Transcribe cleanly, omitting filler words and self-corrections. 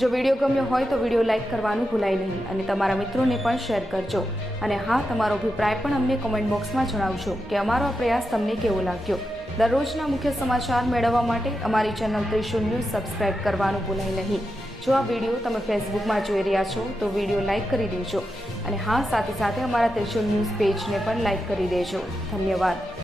જો વિડીયો ગમ્યો હોય તો વિડીયો લાઇક કરવાનું ભૂલાય નહીં અને તમારા મિત્રોને પણ શેર કરજો. અને હા, તમારો અભિપ્રાય પણ અમને કોમેન્ટ બોક્સમાં જણાવજો કે અમારો આ પ્રયાસ તમને કેવો લાગ્યો. દરરોજના મુખ્ય સમાચાર મેળવવા માટે અમારી ચેનલ ત્રિશુલ ન્યૂઝ સબસ્ક્રાઇબ કરવાનું ભૂલાય નહીં. જો આ વિડીયો તમે ફેસબુકમાં જોઈ રહ્યા છો તો વિડીયો લાઇક કરી દેજો અને હા, સાથે સાથે અમારા ત્રિશુલ ન્યૂઝ પેજને પણ લાઇક કરી દેજો. ધન્યવાદ.